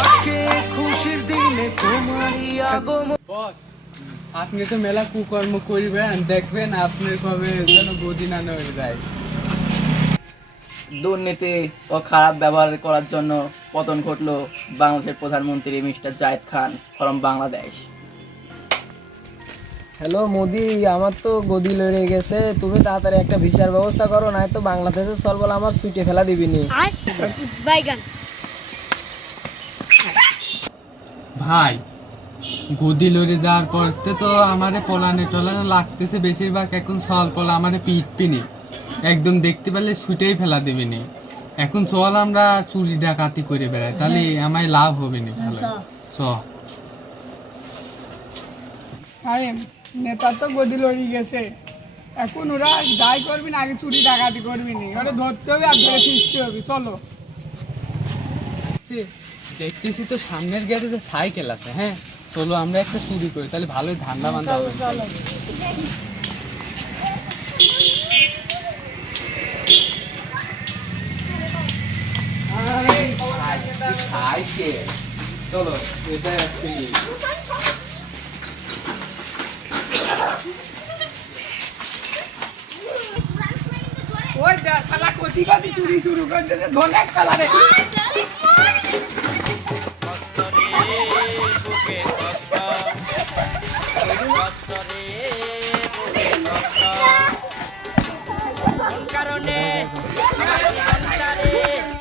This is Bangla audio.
আজকে খুশির দিনে তোমারই আগমন। বস, আপনি তো মেলা কুকর্ম করবেন, দেখবেন আপনার কবে যেন গদি না হয়ে যায়। দুর্নীতি ও খারাপ ব্যবহার করার জন্য পতন ঘটলো বাংলাদেশের প্রধানমন্ত্রী mister Zayed Khan from Bangladesh. Hello Modi, আমার তো গদি লড়ে গেছে, তুমি তাড়াতাড়ি একটা ভিসার ব্যবস্থা করো, নাই তো বাংলাদেশে চল বলে আমার সুইটে ফেলা দিবিনি। ভাই, গদি লড়ে যাওয়ার পর তো আমারে পলানে টলানে লাগতেছে বেশিরভাগ, এখন সল পলা আমারে পিটপিনি একদম দেখতে পেলে ছুটেই ফেলা দেবেনি। এখন চল আমরা চুরি ডাকাতি করে বেড়াই, তাহলে আমায় লাভ হবে না। ভালো চ। সাহেব, নেতা তো গদি লড়ি গেছে, এখন ওরা যাই করবি না, আগে চুরি ডাকাতি করবি নি, ওরা ধরতে হবে আর ধরে ফিরতে হবে। চলো। দেখতেছি তো সামনের গ্যারেজে সাইকেল আছে। হ্যাঁ চলো আমরা একটা চুরি করি, তাহলে ভালোই ধান্দা বান্ধা হবে। চলো। সাইকেল, চলো এটা একটা নিই। ওই শালা কতি কতি চুরি শুরু করছে, ধরে শালা রে।